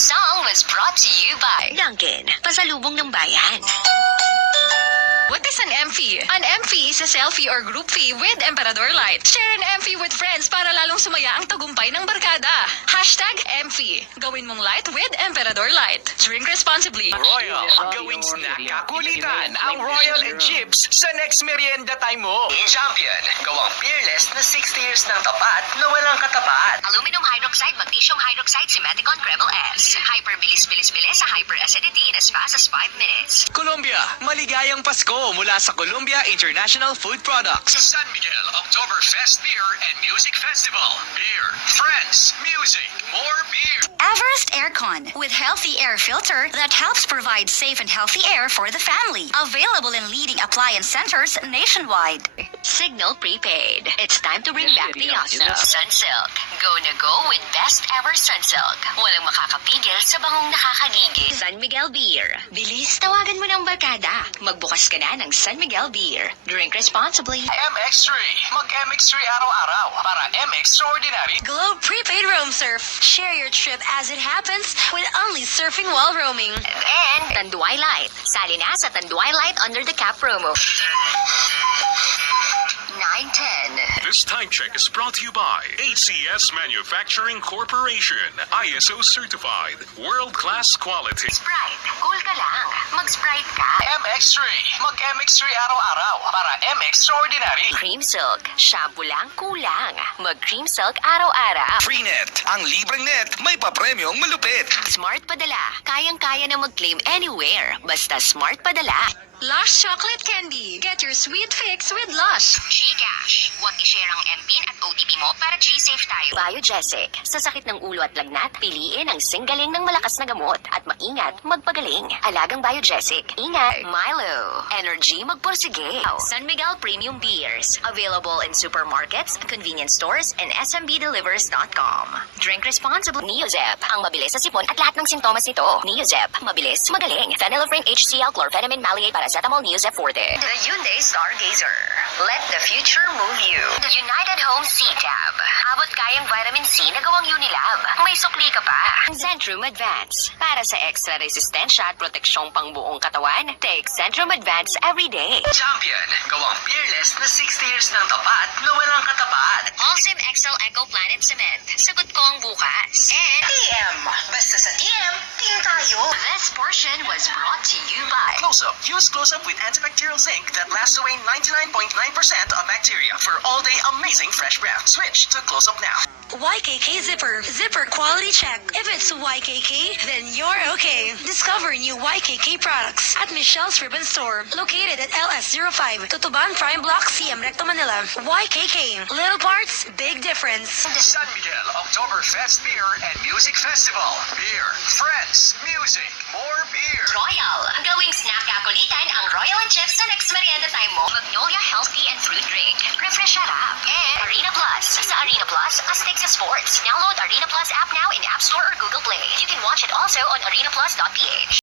song was brought to you by Dunkin', pasalubong ng bayan. What is an MFI? An MFI is a selfie or group fee with Emperador Light. Share an MFI with friends para lalong sumaya ang tagumpay ng barkada. Hashtag MFI. Gawin mong light with Emperador Light. Drink responsibly. Royal, gawing snack kakulitan ang Royal and Chips sa next merienda time mo. Champion, gawang fearless na 60 years ng tapat na walang katapat. Aluminum hydroxide, magnesium hydroxide, Simeticon Kreml S. Hyper bilis-bilis-bilis sa hyper acidity in as fast as 5 minutes. Colombia, maligayang Pasko mula sa Columbia International Food Products. San Miguel Oktoberfest Beer and Music Festival. Beer, friends, music, more beer. Everest Aircon with healthy air filter that helps provide safe and healthy air for the family. Available in leading appliance centers nationwide. Signal prepaid. It's time to bring back the awesome. Sunsilk. Go na go with best ever Sunsilk. Walang makakapigil sa bangong nakakagigil. San Miguel Beer. Bilis, tawagan mo ng barkada. Magbukas ka na ng San Miguel Beer. Drink responsibly. MX3, mag-MX3 araw-araw para MX Extraordinary. Globe Prepaid Roam Surf. Share your trip as it happens with only surfing while roaming. And Tanduay Light. Sali na sa Tanduay Light under the cap promo. 910. This time check is brought to you by ACS Manufacturing Corporation. ISO certified. World-class quality. Sprite. Cool ka lang. Mag-Sprite ka. MX3, mag-MX3 araw-araw para MX Extraordinary. Cream Silk. Shampoo lang kulang. Mag-Cream Silk araw-araw. Freenet, ang libreng net, may papremyong malupit. Smart Padala. Kayang-kaya na mag-claim anywhere. Basta Smart Padala. Lush Chocolate Candy. Get your sweet fix with Lush. GCash. Huwag i-share ang MPIN at OTP mo para G-Safe tayo. Biogesic. Sa sakit ng ulo at lagnat, piliin ang singgaling ng malakas na gamot. At maingat, magpagaling. Alagang Biogesic. Ingat. Milo. Energy magpursige. San Miguel Premium Beers. Available in supermarkets, convenience stores, and smbdelivers.com. Drink responsibly. Neozep. Ang mabilis sa sipon at lahat ng sintomas nito. Neozep. Mabilis, magaling. Phenylephrine HCl, chlorphenamine maleate, paracetamol, Neozep Forte. The Hyundai Stargazer. Let the future move you. The United Home C-Tab. Abot kayang vitamin C na gawang Unilab. May sukli ka pa. Centrum Advance. Para sa extra resistensya at proteksyong pangbuong katawan, take Centrum Advance every day. Champion, gawang fearless na 60 years ng tapat na walang katapat. Allsim XL Eco Planet Cement. Sagot ko ang bukas. And TM, basta sa TM, team tayo. this portion was brought to you by Close-up. Use Close-up with antibacterial zinc that lasts away 99.9% of bacteria for all-day amazing fresh breath. Switch to Close-up now. YKK Zipper. Zipper quality check. If it's YKK, then you're okay. Discover new YKK products at Michelle's Ribbon Store. Located at LS05, Tutuban Prime Block, CM Recto, Manila. YKK. Little parts, big difference. San Miguel Oktoberfest Beer and Music Festival. Beer, friends, music, more beer. Royal. Gawing snack kakulitan ang Royal and Chips sa next merienda time mo. Magnolia Healthy and Fruit Drink. Refresh up. And Arena Plus. Sa Arena Plus, astig sa sports. Download Arena Plus app now in App Store or Google Play. You can watch it also on arenaplus.ph.